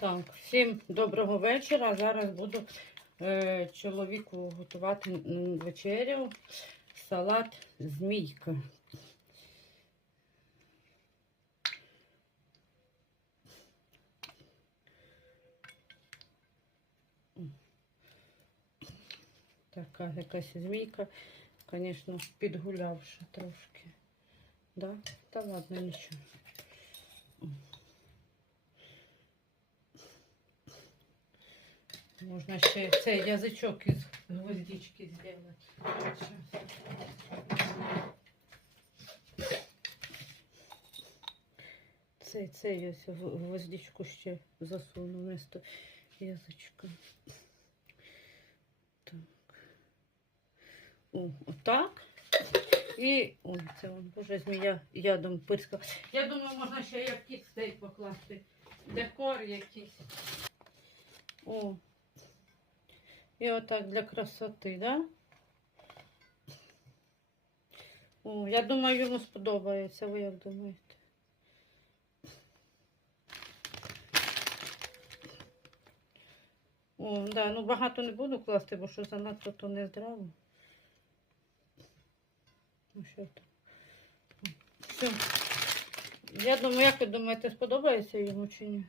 Так, всім доброго вечора. Зараз буду е, чоловіку готувати вечерю. Салат змійка. Така якась змійка, звісно, підгулявша трошки. Да? Та ладно, нічого. Можна ще цей язичок із гвоздички зробити. Цей, цей в- гвоздичку ще засуну вместо язичка. Так. О, отак. І ой, це он, боже, змія ядом пирська. Я думаю, можна ще якийсь цей покласти. Декор якийсь. О. І отак для красоти, да? О, я думаю, йому сподобається. Ви як думаєте? О, да, ну багато не буду класти, бо що занадто то не здраво. Ну що там? Все. Я думаю, як ви думаєте, сподобається йому чи ні?